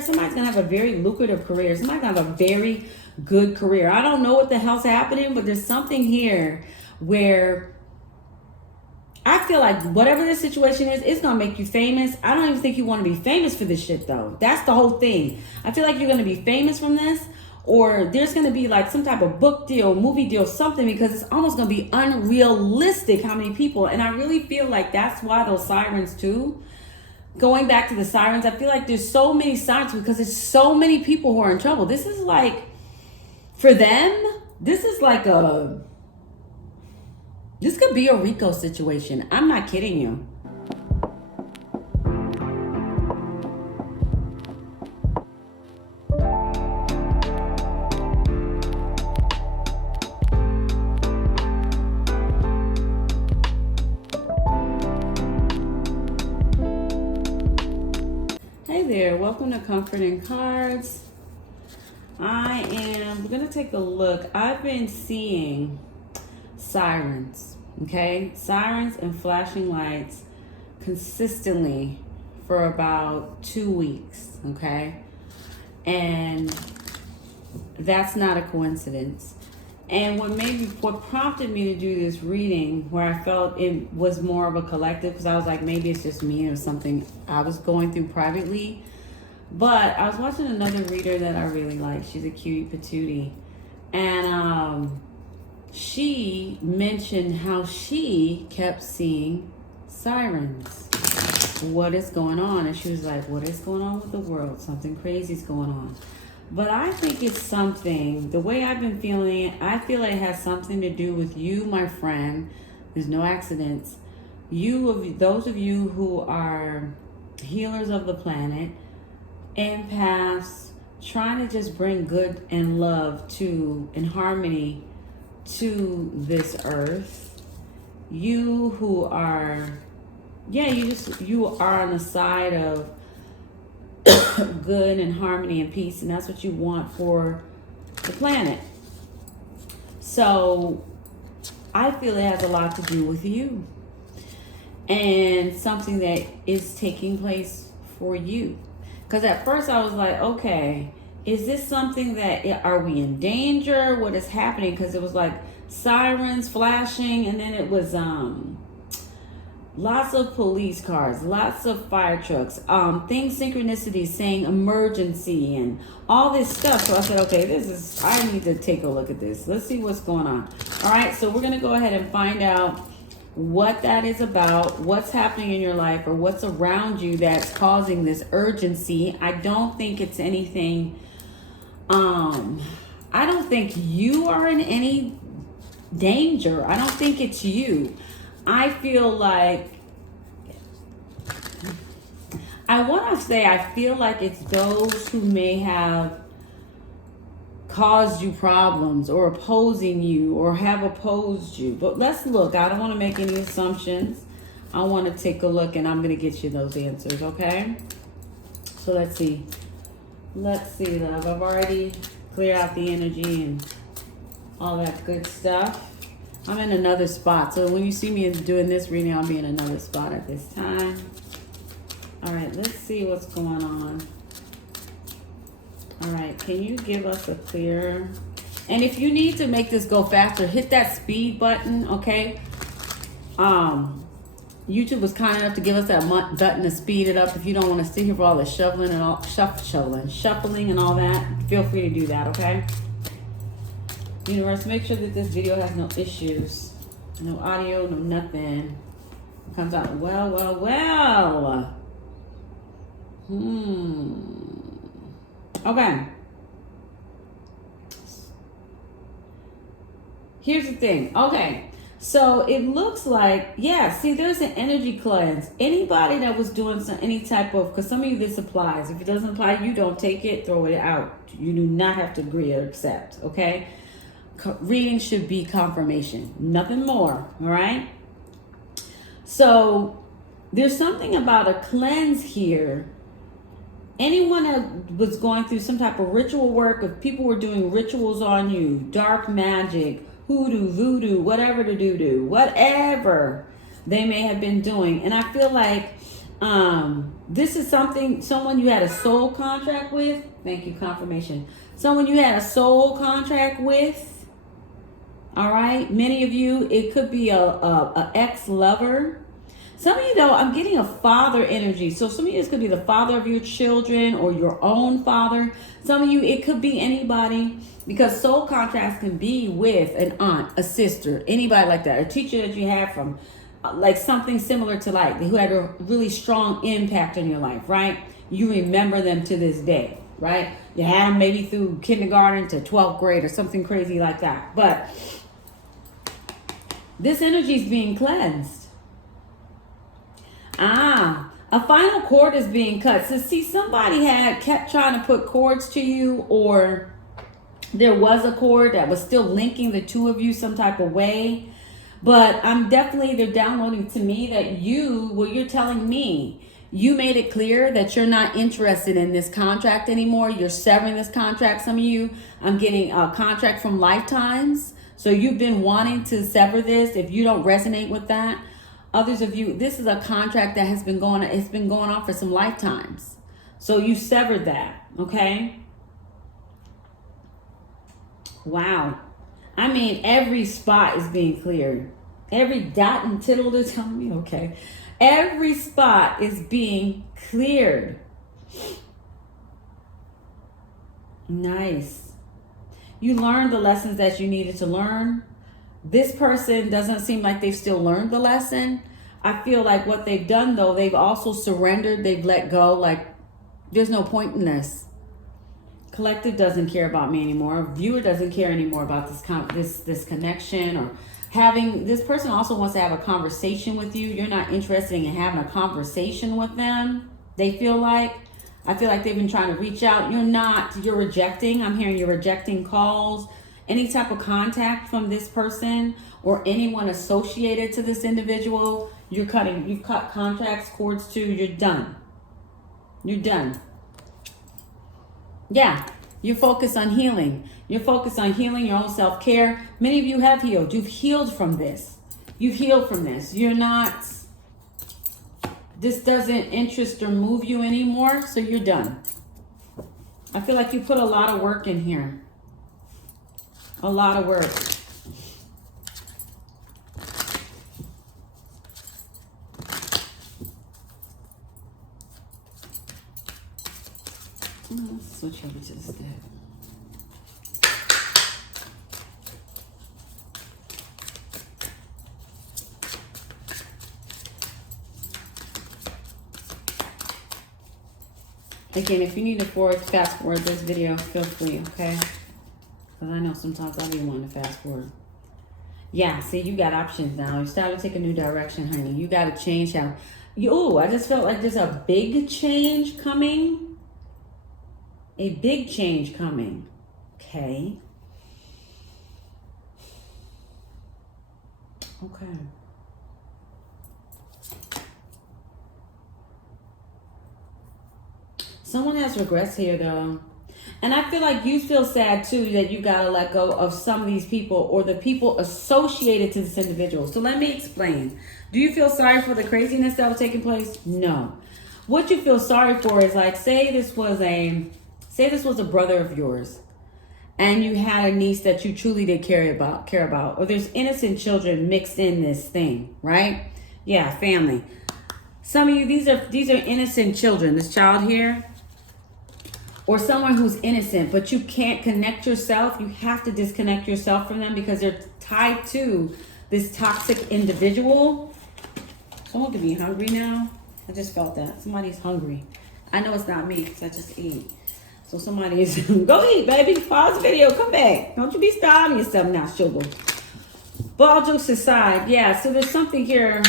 Somebody's going to have a very lucrative career. Somebody's going to have a very good career. I don't know what the hell's happening, but there's something here where I feel like whatever this situation is, it's going to make you famous. I don't even think you want to be famous for this shit, though. That's the whole thing. I feel like you're going to be famous from this, or there's going to be like some type of book deal, movie deal, something, because it's almost going to be unrealistic how many people. And I really feel like that's why those sirens, too. Going back to the sirens, I feel like there's so many sirens because there's so many people who are in trouble. This is like, for them, this is like this could be a RICO situation. I'm not kidding you. Hey there, welcome to Comfort and Cards. We're going to take a look. I've been seeing sirens, okay? Sirens and flashing lights consistently for about 2 weeks, okay? And that's not a coincidence. And what prompted me to do this reading, where I felt it was more of a collective, because I was like, maybe it's just me or something I was going through privately. But I was watching another reader that I really like. She's a cutie patootie. And she mentioned how she kept seeing sirens. What is going on? And she was like, what is going on with the world? Something crazy is going on. But I think it's something, the way I've been feeling it, I feel it has something to do with you, my friend. There's no accidents. Those of you who are healers of the planet, empaths, trying to just bring good and love and harmony to this earth. You who are, you are on the side of good and harmony and peace, and that's what you want for the planet. So I feel it has a lot to do with you and something that is taking place for you. Because at first I was like, okay, is this something that, are we in danger? What is happening? Because it was like sirens flashing, and then it was lots of police cars, lots of fire trucks, synchronicities saying emergency and all this stuff. So I said, okay, I need to take a look at this. Let's see what's going on. All right, so we're going to go ahead and find out what that is about, what's happening in your life, or what's around you that's causing this urgency. I don't think it's anything, I don't think you are in any danger. I don't think it's you. I feel like, I feel like it's those who may have caused you problems or opposing you or have opposed you. But let's look. I don't want to make any assumptions. I want to take a look, and I'm going to get you those answers, okay? So let's see. Let's see, love. I've already cleared out the energy and all that good stuff. I'm in another spot. So when you see me doing this reading, I'll be in another spot at this time. All right, let's see what's going on. All right, can you give us a clear? And if you need to make this go faster, hit that speed button, okay? YouTube was kind enough to give us that button to speed it up. If you don't want to sit here for all the shuffling and all shuffling and all that, feel free to do that, okay? Universe, make sure that this video has no issues, no audio, no nothing. It comes out well. Okay. Here's the thing. Okay. So it looks like, see, there's an energy cleanse. Anybody that was doing any type of, because some of you this applies. If it doesn't apply, you don't take it, throw it out. You do not have to agree or accept, okay? Reading should be confirmation, nothing more, all right? So there's something about a cleanse here. Anyone that was going through some type of ritual work, if people were doing rituals on you, dark magic, hoodoo, voodoo, whatever they may have been doing. And I feel like This is someone you had a soul contract with. Thank you, confirmation. Someone you had a soul contract with. All right. Many of you, it could be a ex-lover. Some of you, though, I'm getting a father energy. So some of you, this could be the father of your children or your own father. Some of you, it could be anybody, because soul contracts can be with an aunt, a sister, anybody like that, a teacher that you have from like something similar to like who had a really strong impact on your life, right? You remember them to this day, right? You had them maybe through kindergarten to 12th grade or something crazy like that. But this energy is being cleansed. A final cord is being cut. So see, somebody had kept trying to put cords to you, or there was a cord that was still linking the two of you some type of way. But I'm definitely, they're downloading to me that you're telling me, you made it clear that you're not interested in this contract anymore. You're severing this contract. Some of you, I'm getting a contract from lifetimes. So you've been wanting to sever this if you don't resonate with that. Others of you, this is a contract that has been going on. It's been going on for some lifetimes. So you severed that, okay? Wow. I mean, every spot is being cleared. Every dot and tittle is telling me, okay. Every spot is being cleared. Nice. You learned the lessons that you needed to learn. This person doesn't seem like they've still learned the lesson. I feel like what they've done, though, they've also surrendered. They've let go. Like, there's no point in this. Collective doesn't care about me anymore. Viewer doesn't care anymore about this connection, or having, this person also wants to have a conversation with you. You're not interested in having a conversation with them. They feel like, I feel like they've been trying to reach out. You're not, you're rejecting. I'm hearing you're rejecting calls, any type of contact from this person or anyone associated to this individual. You've cut contracts, cords to, you're done. You're done. Yeah, you're focused on healing. You're focused on healing your own self-care. Many of you have healed. You've healed from this. You've healed from this. You're not, this doesn't interest or move you anymore, so you're done. I feel like you put a lot of work in here. A lot of work. Let's switch over to this deck. Again, if you need to fast forward this video, feel free, okay? Because I know sometimes I'll be wanting to fast forward. Yeah, see, you got options now. You're starting to take a new direction, honey. You got to change how. I just felt like there's a big change coming. A big change coming. Okay. Okay. Someone has regrets here, though. And I feel like you feel sad, too, that you got to let go of some of these people or the people associated to this individual. So let me explain. Do you feel sorry for the craziness that was taking place? No. What you feel sorry for is, like, say this was a brother of yours and you had a niece that you truly did care about, or there's innocent children mixed in this thing, right? Yeah, family. Some of you, these are innocent children, this child here, or someone who's innocent, but you can't connect yourself. You have to disconnect yourself from them because they're tied to this toxic individual. Someone could be hungry now. I just felt that. Somebody's hungry. I know it's not me because I just ate. So somebody is, go eat, baby. Pause the video. Come back. Don't you be starving yourself now, sugar. But all jokes aside, yeah, so there's something here.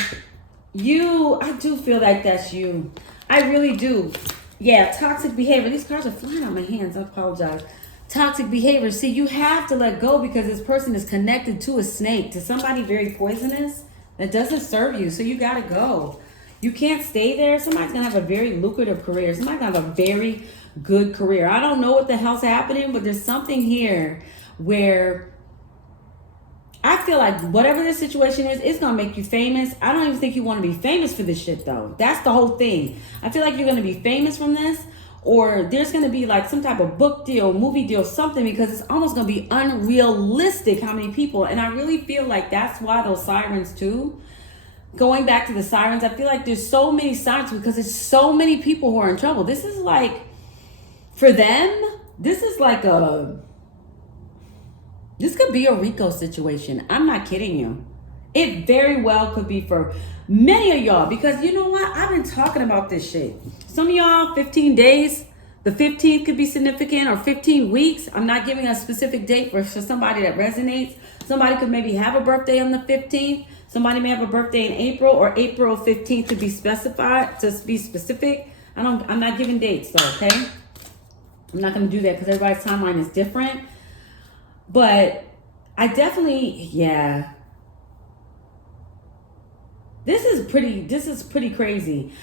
I do feel like that's you. I really do. Yeah, toxic behavior. These cards are flying out my hands. I apologize. Toxic behavior. See, you have to let go because this person is connected to a snake, to somebody very poisonous that doesn't serve you. So you got to go. You can't stay there. Somebody's going to have a very lucrative career. Somebody's going to have a very good career. I don't know what the hell's happening, but there's something here where I feel like whatever this situation is, it's going to make you famous. I don't even think you want to be famous for this shit, though. That's the whole thing. I feel like you're going to be famous from this, or there's going to be like some type of book deal, movie deal, something, because it's almost going to be unrealistic how many people. And I really feel like that's why those sirens, too. Going back to the sirens, I feel like there's so many sirens because there's so many people who are in trouble. This is like, for them, this is like this could be a RICO situation. I'm not kidding you. It very well could be for many of y'all, because you know what? I've been talking about this shit. Some of y'all, 15 days. The 15th could be significant, or 15 weeks. I'm not giving a specific date for somebody that resonates. Somebody could maybe have a birthday on the 15th. Somebody may have a birthday in April, or April 15th to be specified, to be specific. I'm not giving dates though, okay? I'm not going to do that because everybody's timeline is different. But I definitely, yeah. This is pretty crazy.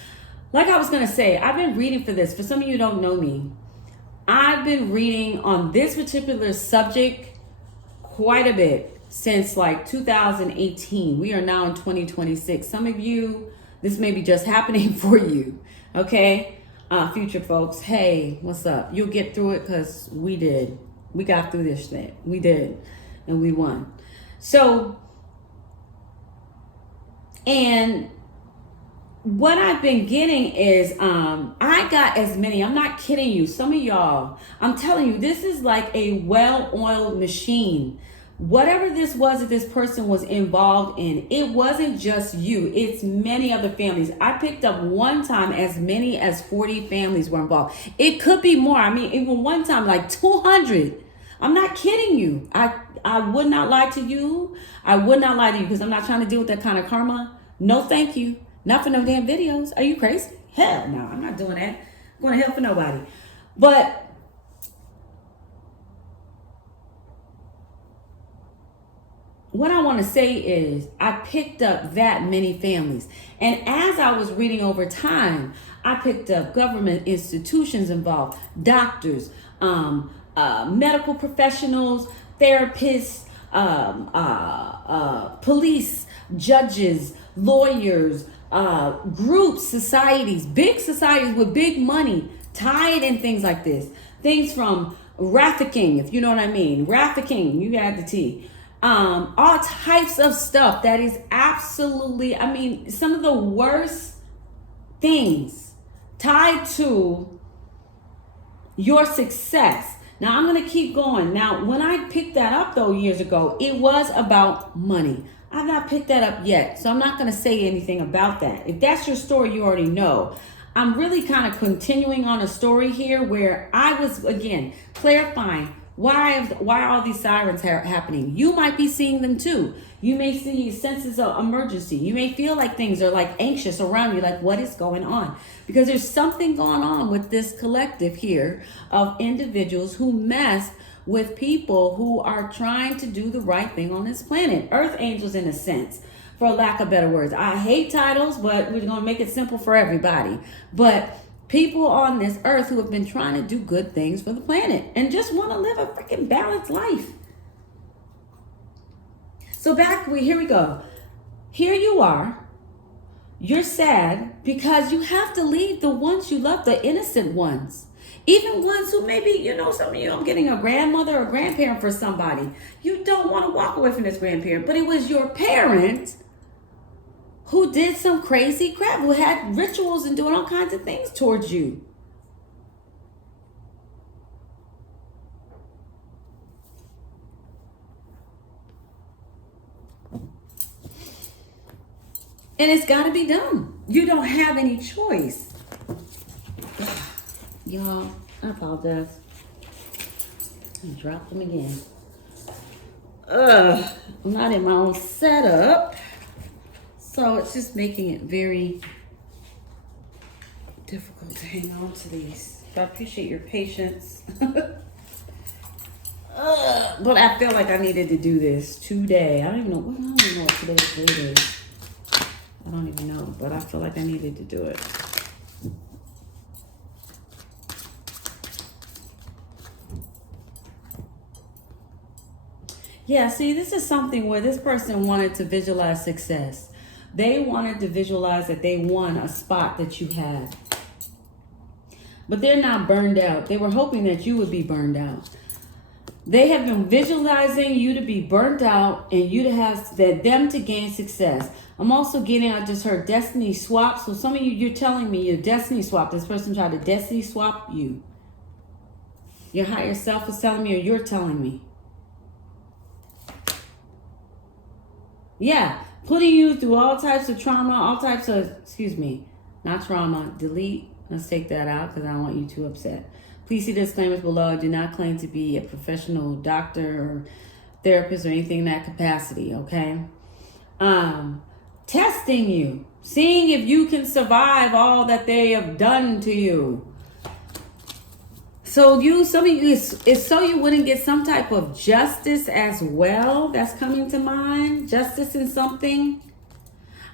Like I was going to say, I've been reading for this. For some of you who don't know me, I've been reading on this particular subject quite a bit since like 2018. We are now in 2026. Some of you, this may be just happening for you, okay? Future folks, hey, what's up? You'll get through it because we did. We got through this shit. We did. And we won. So, and what I've been getting is, I got as many, I'm not kidding you, some of y'all, I'm telling you, this is like a well-oiled machine. Whatever this was that this person was involved in, it wasn't just you, it's many other families. I picked up one time as many as 40 families were involved. It could be more. I mean, even one time like 200. I'm not kidding you. I would not lie to you. I would not lie to you because I'm not trying to deal with that kind of karma. No, thank you. Not for no damn videos. Are you crazy? Hell no, I'm not doing that. I'm going to hell for nobody. But what I want to say is I picked up that many families. And as I was reading over time, I picked up government institutions involved, doctors, medical professionals, therapists, police, judges, lawyers, groups, societies, big societies with big money tied in things like this. Things from trafficking, if you know what I mean. Trafficking, you got the T. All types of stuff that is absolutely, I mean, some of the worst things tied to your success. Now, I'm going to keep going. Now, when I picked that up, though, years ago, it was about money. I've not picked that up yet, so I'm not going to say anything about that. If that's your story, you already know. I'm really kind of continuing on a story here where I was, again, clarifying why are all these sirens happening. You might be seeing them, too. You may see senses of emergency. You may feel like things are like anxious around you, like what is going on? Because there's something going on with this collective here of individuals who mess with people who are trying to do the right thing on this planet. Earth angels, in a sense, for lack of better words. I hate titles, but we're going to make it simple for everybody. But people on this earth who have been trying to do good things for the planet and just want to live a freaking balanced life. So here we go. Here you are. You're sad because you have to leave the ones you love, the innocent ones. Even ones who maybe, you know, some of you, I'm getting a grandmother or grandparent for somebody. You don't want to walk away from this grandparent, but it was your parent who did some crazy crap, who had rituals and doing all kinds of things towards you. And it's got to be done. You don't have any choice. Y'all, I apologize. I dropped them again. I'm not in my own setup. So it's just making it very difficult to hang on to these. So I appreciate your patience. But I feel like I needed to do this today. I don't even know what today's date is. I don't even know, but I feel like I needed to do it. Yeah, see, this is something where this person wanted to visualize success. They wanted to visualize that they won a spot that you had. But they're not burned out. They were hoping that you would be burned out. They have been visualizing you to be burnt out and you to have them to gain success. I'm also getting, I just heard destiny swap. So some of you, you're telling me you're destiny swap. This person tried to destiny swap you. Your higher self is telling me, or you're telling me. Yeah, putting you through all types of trauma, all types of, not trauma, delete. Let's take that out because I don't want you too upset. Please see disclaimers below. I do not claim to be a professional doctor or therapist or anything in that capacity, okay? Testing you, seeing if you can survive all that they have done to you. So some of you, it's so you wouldn't get some type of justice as well. That's coming to mind. Justice in something.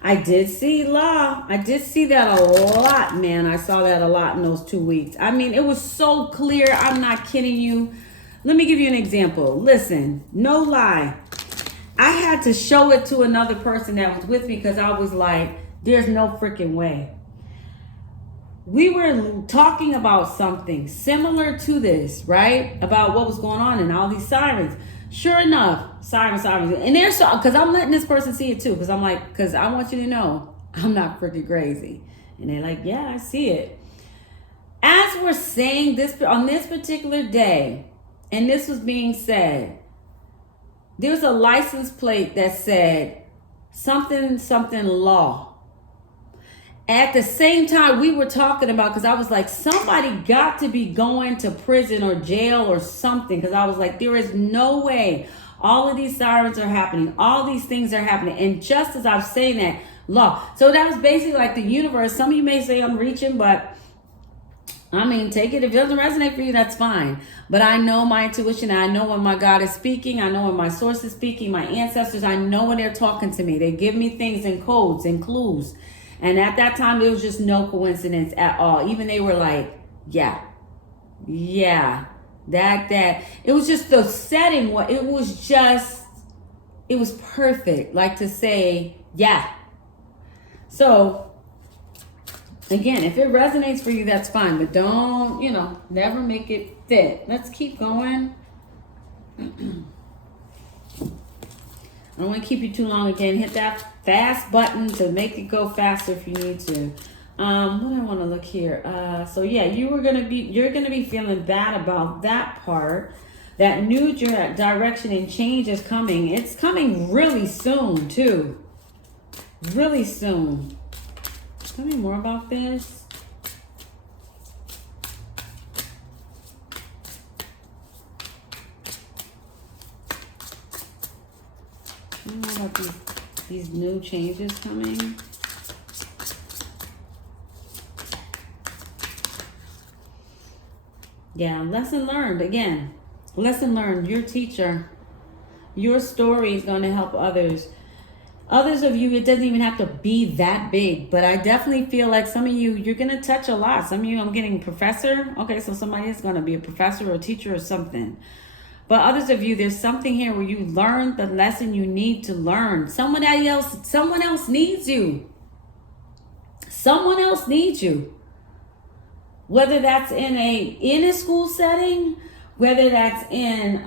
I did see law. I did see that a lot, man. I saw that a lot in those 2 weeks. I mean, it was so clear. I'm not kidding you. Let me give you an example. Listen, no lie. I had to show it to another person that was with me because I was like, there's no freaking way. We were talking about something similar to this, right? About what was going on and all these sirens. Sure enough, sirens. And they're so, because I'm letting this person see it too. Because I'm like, because I want you to know, I'm not freaking crazy. And they're like, yeah, I see it. As we're saying this, on this particular day, and this was being said, there's a license plate that said something law. At the same time, we were talking about, because I was like, somebody got to be going to prison or jail or something. Because I was like, there is no way all of these sirens are happening. All these things are happening. And just as I was saying that, law. So that was basically like the universe. Some of you may say I'm reaching, but I mean, take it. If it doesn't resonate for you, that's fine. But I know my intuition. I know when my God is speaking. I know when my source is speaking. My ancestors, I know when they're talking to me. They give me things and codes and clues. And at that time, there was just no coincidence at all. Even they were like, yeah, that. It was just the setting. It was perfect. Like to say, yeah. So, again, if it resonates for you, that's fine. But don't, never make it fit. Let's keep going. I don't want to keep you too long. Again, hit that fast button to make it go faster if you need to. What do I want to look here? So yeah, you're gonna be feeling bad about that part. That new direction and change is coming. It's coming really soon too. Really soon. Tell me more about this. I don't know about these new changes coming. Yeah, lesson learned. Again, lesson learned. Your teacher, your story is going to help others. Others of you, it doesn't even have to be that big, but I definitely feel like some of you, you're going to touch a lot. Some of you, I'm getting professor. Okay, so somebody is going to be a professor or a teacher or something. But others of you, there's something here where you learned the lesson you need to learn. Someone else needs you. Someone else needs you. Whether that's in a school setting, whether that's in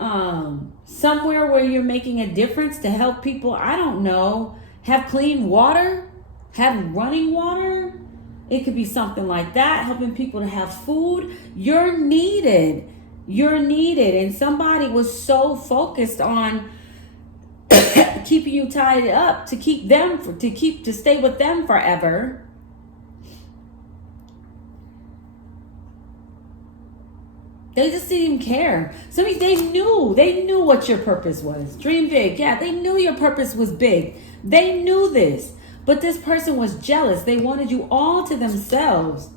somewhere where you're making a difference to help people, I don't know, have clean water, have running water. It could be something like that, helping people to have food. You're needed. You're needed. And somebody was so focused on keeping you tied up to stay with them forever. They just didn't even care. Some of you, they knew what your purpose was. Dream big. Yeah, they knew your purpose was big. They knew this. But this person was jealous. They wanted you all to themselves.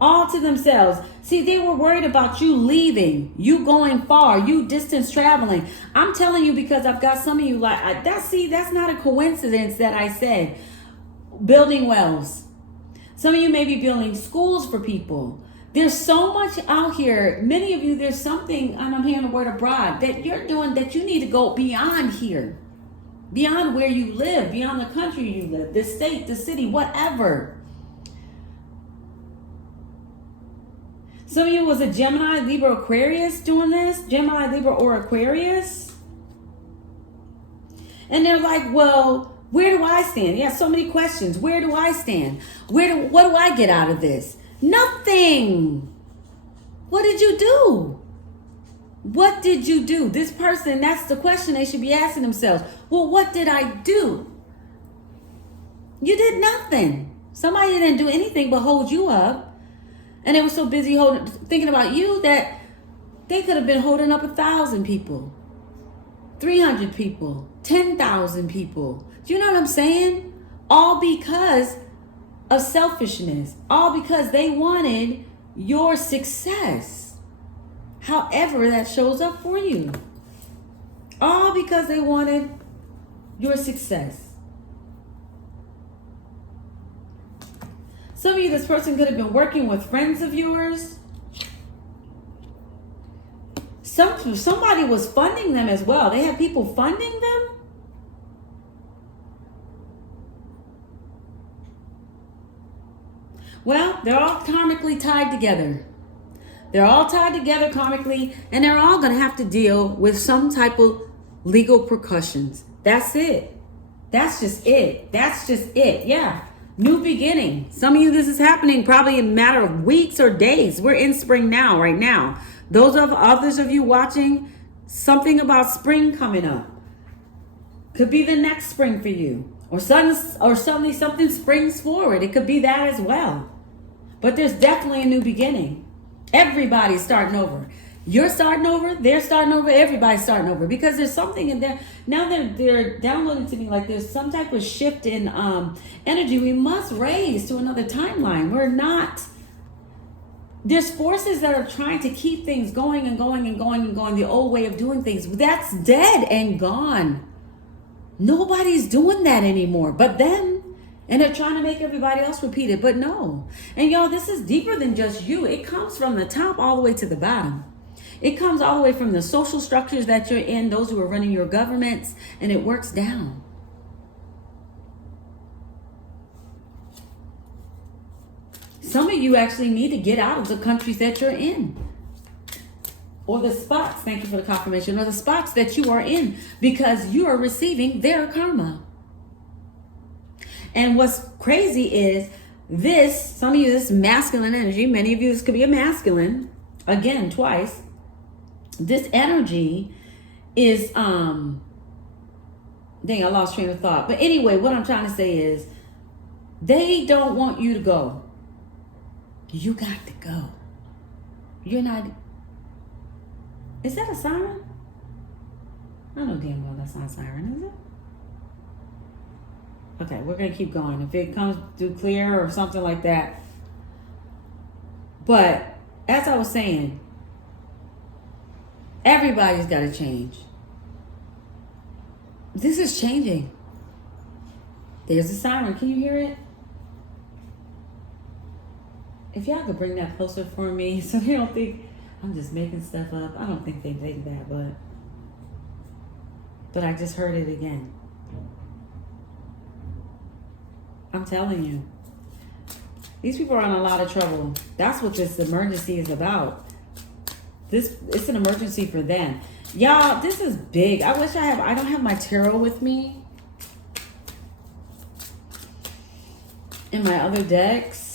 All to themselves. See, they were worried about you leaving, you going far, you distance traveling. I'm telling you because I've got some of you like, that's not a coincidence that I said building wells. Some of you may be building schools for people. There's so much out here. Many of you, there's something, and I'm hearing the word abroad, that you're doing that you need to go beyond here. Beyond where you live, beyond the country you live, the state, the city, whatever. Some of you was a Gemini, Libra, Aquarius doing this. Gemini, Libra, or Aquarius. And they're like, well, where do I stand? Yeah, so many questions. Where do I stand? What do I get out of this? Nothing. What did you do? What did you do? This person, that's the question they should be asking themselves. Well, what did I do? You did nothing. Somebody didn't do anything but hold you up. And they were so busy thinking about you that they could have been holding up 1,000 people, 300 people, 10,000 people. Do you know what I'm saying? All because of selfishness. All because they wanted your success. However that shows up for you. All because they wanted your success. Some of you, this person could have been working with friends of yours. Somebody was funding them as well. They had people funding them. Well, they're all karmically tied together. They're all tied together karmically, and they're all going to have to deal with some type of legal repercussions. That's it. That's just it. That's just it. Yeah. New beginning. Some of you, this is happening probably in a matter of weeks or days. We're in spring now, right now. Those of others of you watching, something about spring coming up. Could be the next spring for you. Or suddenly something springs forward. It could be that as well. But there's definitely a new beginning. Everybody's starting over. You're starting over, they're starting over, everybody's starting over. Because there's something in there. Now they're downloading to me like there's some type of shift in energy we must raise to another timeline. We're not. There's forces that are trying to keep things going and going and going and going. The old way of doing things. That's dead and gone. Nobody's doing that anymore but them. And they're trying to make everybody else repeat it. But no. And y'all, this is deeper than just you. It comes from the top all the way to the bottom. It comes all the way from the social structures that you're in, those who are running your governments, and it works down. Some of you actually need to get out of the countries that you're in. Or the spots, thank you for the confirmation, or the spots that you are in, because you are receiving their karma. And what's crazy is this, some of you, this masculine energy, many of you, this could be a masculine, again, twice. This energy is, dang, I lost train of thought. But anyway, what I'm trying to say is, they don't want you to go. You got to go. You're not, is that a siren? I know damn well that's not a siren, is it? Okay, we're going to keep going. If it comes through clear or something like that. But as I was saying, everybody's got to change. This is changing. There's a siren. Can you hear it? If y'all could bring that closer for me so they don't think I'm just making stuff up. I don't think they think that, but I just heard it again. I'm telling you. These people are in a lot of trouble. That's what this emergency is about. It's an emergency for them. Y'all, this is big. I don't have my tarot with me in my other decks.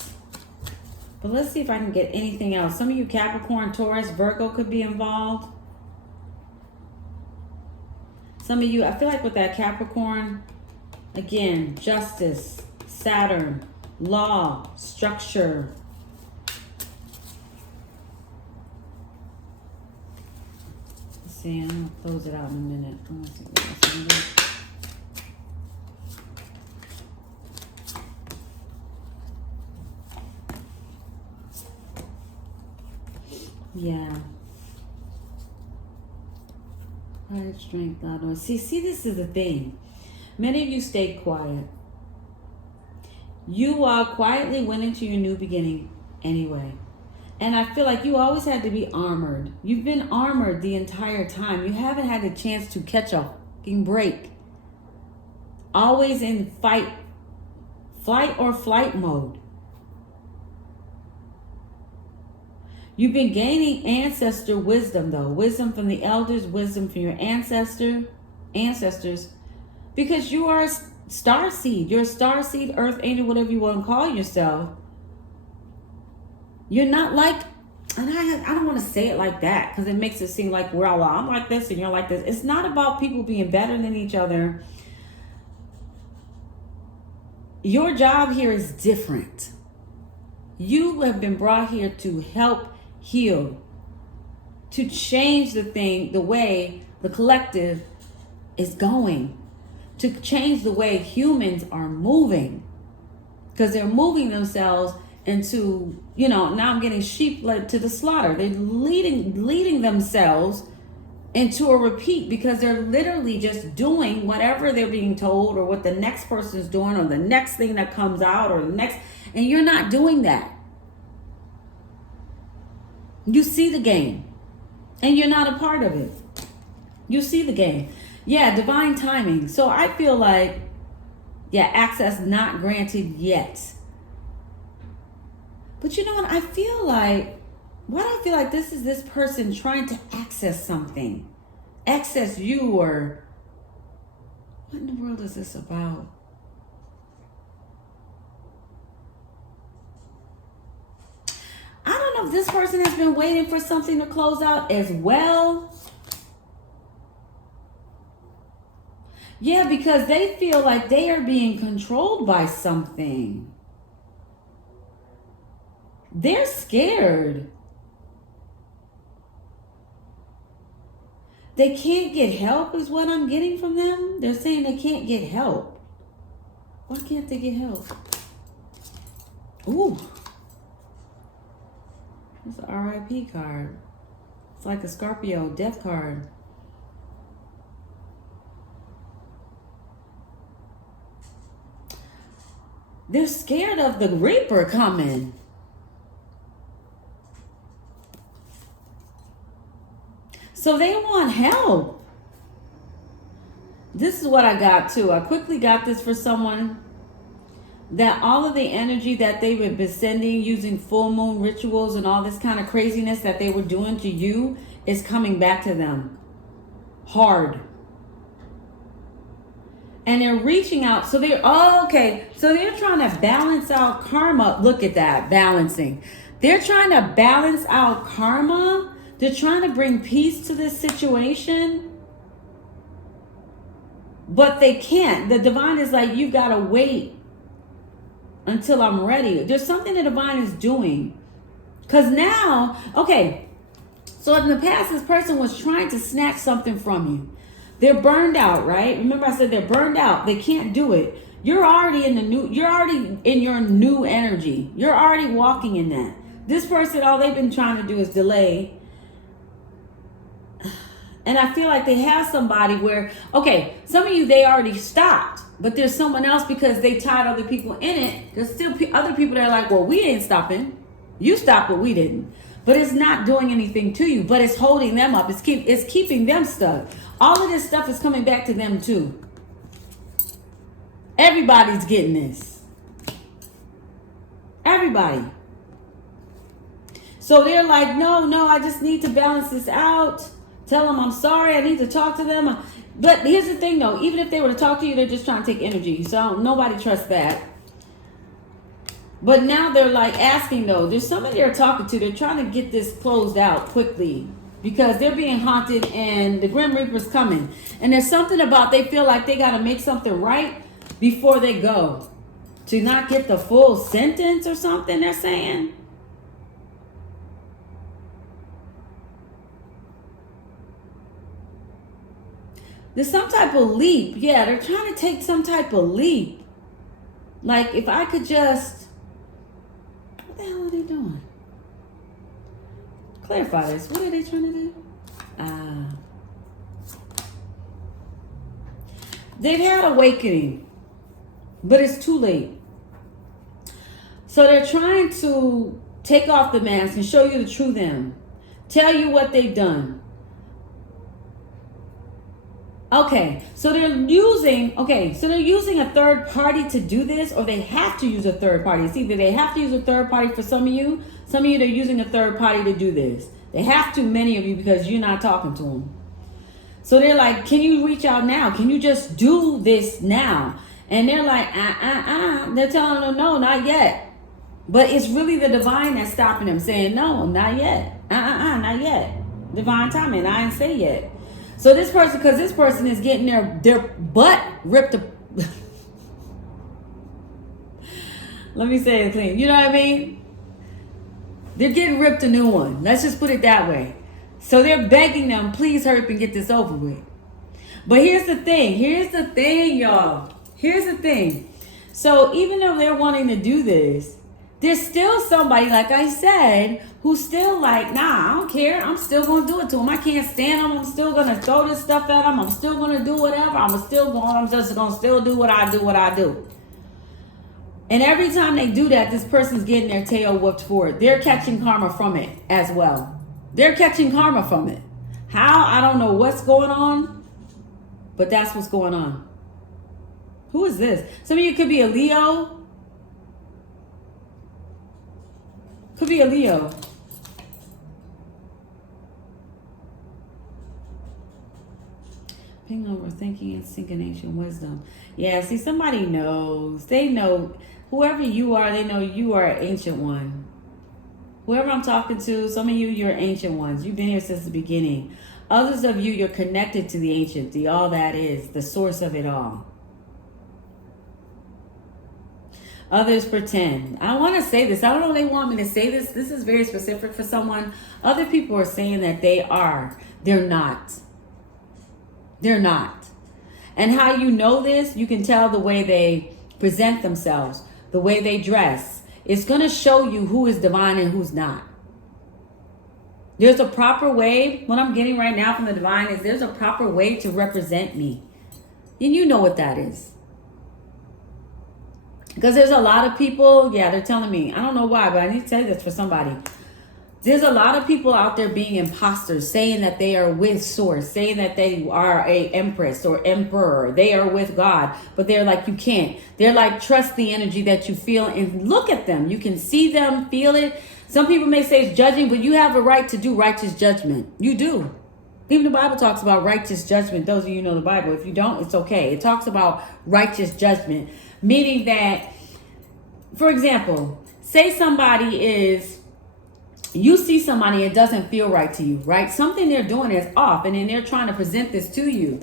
But let's see if I can get anything else. Some of you Capricorn, Taurus, Virgo could be involved. Some of you, I feel like with that Capricorn, again, justice, Saturn, law, structure. Let's see, I'm going to close it out in a minute. I want to see what else I can do. Yeah. Quiet, strength, loud noise. See, this is the thing. Many of you stayed quiet. You quietly went into your new beginning anyway. And I feel like you always had to be armored. You've been armored the entire time. You haven't had a chance to catch a fucking break. Always in flight or flight mode. You've been gaining ancestor wisdom though. Wisdom from the elders, wisdom from your ancestors. Because you are a star seed. You're a star seed, earth angel, whatever you want to call yourself. You're not like, and I don't want to say it like that because it makes it seem like we're all, I'm like this and you're like this. It's not about people being better than each other. Your job here is different. You have been brought here to help heal, to change the way the collective is going, to change the way humans are moving, because they're moving themselves into, now I'm getting sheep led to the slaughter. They're leading themselves into a repeat because they're literally just doing whatever they're being told or what the next person is doing or the next thing that comes out or the next, and you're not doing that. You see the game and you're not a part of it. You see the game. Yeah, divine timing. So I feel like, access not granted yet. But you know what? I feel like, why do I feel like this is this person trying to access something? Access you, or what in the world is this about? I don't know if this person has been waiting for something to close out as well. Yeah, because they feel like they are being controlled by something. They're scared. They can't get help is what I'm getting from them. They're saying they can't get help. Why can't they get help? Ooh. It's an RIP card. It's like a Scorpio death card. They're scared of the Reaper coming. So they want help. This is what I got too. I quickly got this for someone, that all of the energy that they were been sending using full moon rituals and all this kind of craziness that they were doing to you is coming back to them hard. And they're reaching out. So they're, so they're trying to balance out karma. Look at that, balancing. They're trying to balance out karma. They're trying to bring peace to this situation. But they can't. The divine is like, you got to wait until I'm ready. There's something the divine is doing. Because now, so in the past, this person was trying to snatch something from you. They're burned out, right? Remember I said they're burned out. They can't do it. You're already you're already in your new energy. You're already walking in that. This person, all they've been trying to do is delay. And I feel like they have somebody where, some of you, they already stopped. But there's someone else because they tied other people in it. There's still other people that are like, well, we ain't stopping. You stopped, but we didn't. But it's not doing anything to you. But it's holding them up. It's keeping them stuck. All of this stuff is coming back to them too. Everybody's getting this. Everybody. So they're like, no, I just need to balance this out. Tell them I'm sorry. I need to talk to them. But here's the thing though. Even if they were to talk to you, they're just trying to take energy. So nobody trusts that. But now they're like asking though. There's somebody they're talking to. They're trying to get this closed out quickly. Because they're being haunted and the Grim Reaper's coming. And there's something about they feel like they got to make something right before they go. To not get the full sentence or something they're saying. There's some type of leap. Yeah, they're trying to take some type of leap. Like if I could just... What the hell are they doing? Clarify this. What are they trying to do? They've had awakening, but it's too late. So they're trying to take off the mask and show you the true them. Tell you what they've done. Okay, so they're using a third party to do this, or they have to use a third party. It's either they have to use a third party for some of you, they're using a third party to do this. They have to, many of you, because you're not talking to them. So they're like, can you reach out now? Can you just do this now? And they're like, They're telling them, no, not yet. But it's really the divine that's stopping them, saying, no, not yet. Not yet. Divine timing, I ain't say yet. So this person, because this person is getting their butt ripped. Let me say it clean. You know what I mean? They're getting ripped a new one. Let's just put it that way. So they're begging them, please hurry up and get this over with. But here's the thing, y'all. Here's the thing. So even though they're wanting to do this, there's still somebody, like I said, who's still like, nah, I don't care. I'm still going to do it to them. I can't stand them. I'm still going to throw this stuff at them. I'm still going to do whatever. I'm just going to still do what I do. And every time they do that, this person's getting their tail whooped for it. They're catching karma from it as well. They're catching karma from it. How? I don't know what's going on, but that's what's going on. Who is this? Some of you could be a Leo. Could be a Leo. Ping over thinking and syncing ancient wisdom. Yeah, see, somebody knows. They know. Whoever you are, they know you are an ancient one. Whoever I'm talking to, some of you, you're ancient ones. You've been here since the beginning. Others of you, you're connected to the ancient, the all that is, the source of it all. Others pretend. I want to say this. I don't know if they want me to say this. This is very specific for someone. Other people are saying that they are. They're not. They're not. And how you know this, you can tell the way they present themselves, the way they dress. It's going to show you who is divine and who's not. There's a proper way. What I'm getting right now from the divine is there's a proper way to represent me. And you know what that is. Because there's a lot of people, they're telling me, I don't know why, but I need to tell you this for somebody. There's a lot of people out there being imposters, saying that they are with source, saying that they are a empress or emperor. They are with God, but they're like, you can't. They're like, trust the energy that you feel and look at them. You can see them, feel it. Some people may say it's judging, but you have a right to do righteous judgment. You do. Even the Bible talks about righteous judgment. Those of you who know the Bible, if you don't, it's okay. It talks about righteous judgment, meaning that, for example, say somebody is, you see somebody, it doesn't feel right to you, right? Something they're doing is off, and then they're trying to present this to you.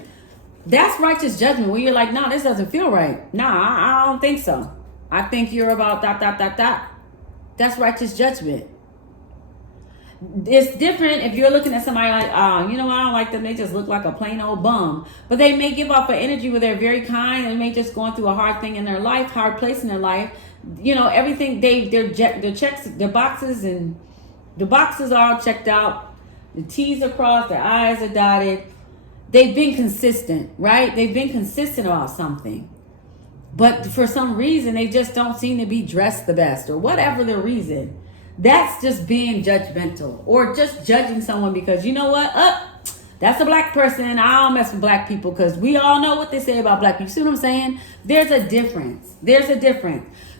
That's righteous judgment, where you're like, no, this doesn't feel right. Nah, I don't think so. I think you're about ... That's righteous judgment. It's different if you're looking at somebody like, I don't like them. They just look like a plain old bum. But they may give off an energy where they're very kind. They may just going through a hard thing in their life, hard place in their life. Everything, their checks, their boxes, and the boxes are all checked out. The T's are crossed, their I's are dotted. They've been consistent, right? They've been consistent about something. But for some reason, they just don't seem to be dressed the best, or whatever the reason. That's just being judgmental, or just judging someone because, you know what? That's a black person. I don't mess with black people, because we all know what they say about black people. You see what I'm saying? There's a difference.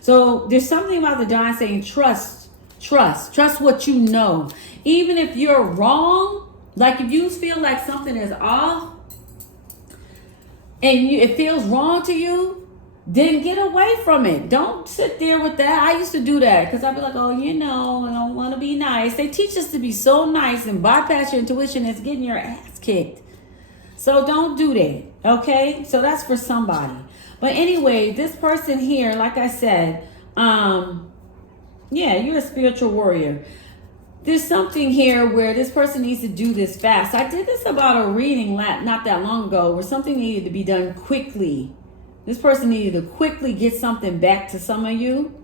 So there's something about the divine saying trust what you know. Even if you're wrong, like if you feel like something is off and it feels wrong to you, then get away from it. Don't sit there with that. I used to do that because I'd be like, I don't want to be nice. They teach us to be so nice and bypass your intuition. It's getting your ass kicked. So don't do that. Okay? So that's for somebody. But anyway, this person here, like I said, you're a spiritual warrior. There's something here where this person needs to do this fast. I did this about a reading not that long ago where something needed to be done quickly. This person needed to quickly get something back to some of you.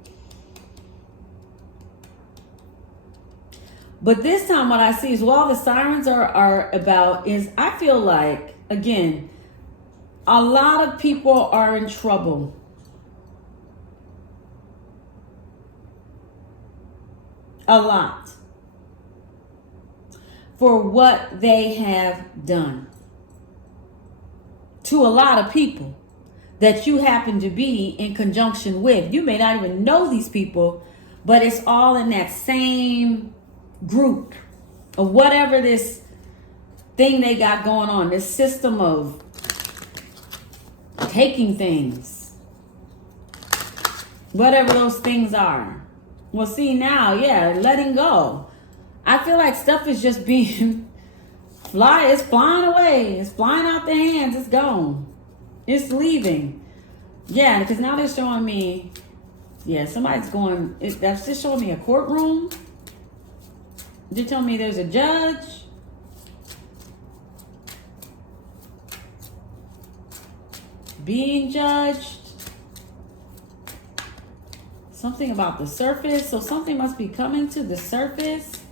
But this time what I see is while the sirens are about is, I feel like, again, a lot of people are in trouble. a lot for what they have done to a lot of people that you happen to be in conjunction with. You may not even know these people, but it's all in that same group of whatever this thing they got going on, this system of taking things, whatever those things are. Well, see now, yeah, letting go. I feel like stuff is just being it's flying away. It's flying out their hands. It's gone. It's leaving. Yeah, because now they're showing me, somebody's going, that's just showing me a courtroom. They're telling me there's a judge. Being judged. Something about the surface. So something must be coming to the surface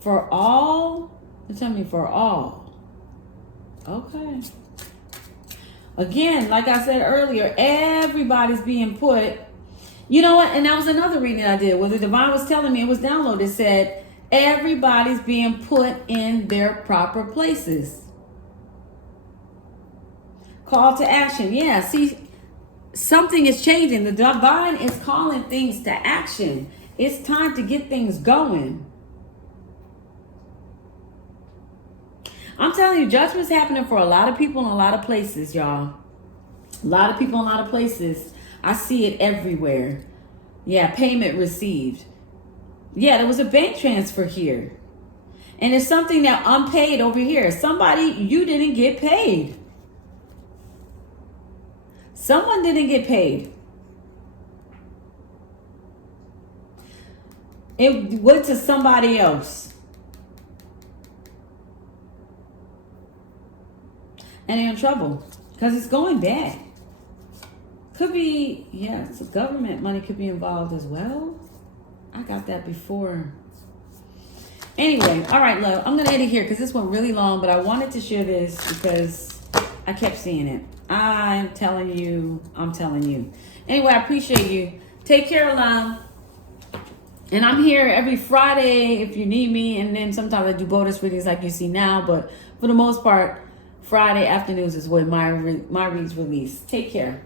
for all. They're telling me for all. Okay. Again, like I said earlier, everybody's being put. You know what? And that was another reading I did where the divine was telling me, it was downloaded. It said, everybody's being put in their proper places. Call to action. Yeah, see, something is changing. The divine is calling things to action. It's time to get things going. I'm telling you, judgment's happening for a lot of people in a lot of places, y'all. A lot of people in a lot of places. I see it everywhere. Yeah, payment received. Yeah, there was a bank transfer here. And there's something that unpaid over here. Somebody, you didn't get paid. Someone didn't get paid. It went to somebody else. And they're in trouble because it's going bad. Could be, it's government money could be involved as well. I got that before. Anyway, all right, love. I'm going to end it here because this went really long, but I wanted to share this because I kept seeing it. I'm telling you. Anyway, I appreciate you. Take care, love. And I'm here every Friday if you need me. And then sometimes I do bonus readings like you see now. But for the most part, Friday afternoons is when my reads release. Take care.